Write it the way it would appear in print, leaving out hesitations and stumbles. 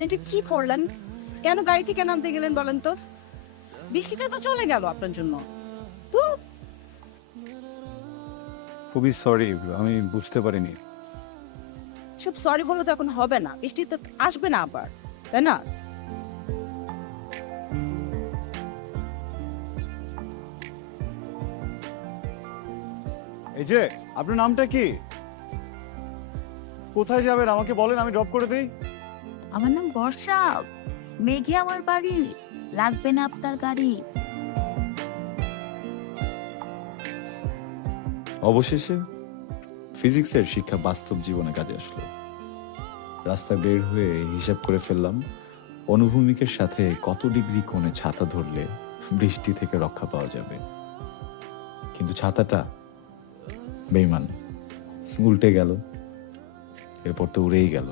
এটা কি করলেন? কেন গাড়ি থেকে নামতে গেলেন বলেন তো? বৃষ্টিটা তো চলে গেল আপনার জন্য। তো খুবই সরি, আমি বুঝতে পারিনি। সব সরি বলে তো এখন হবে না, বৃষ্টি তো আসবে না আবার, তাই না? এই যে, আপনার নামটা কি? কোথায় যাবেন আমাকে বলেন, আমি ড্রপ করে দেই। আমার নাম বর্ষা। মেঘে আমার বাড়ি। লাগবে না আপনার গাড়ি। অবশেষে ফিজিক্সের শিক্ষা বাস্তব জীবনে কাজে আসলো। রাস্তায় বের হয়ে হিসাব করে ফেললাম অনুভূমিকের সাথে কত ডিগ্রি কোণে ছাতা ধরলে বৃষ্টি থেকে রক্ষা পাওয়া যাবে। কিন্তু ছাতাটা বেইমান, উল্টে গেল, এরপর তো উড়েই গেল।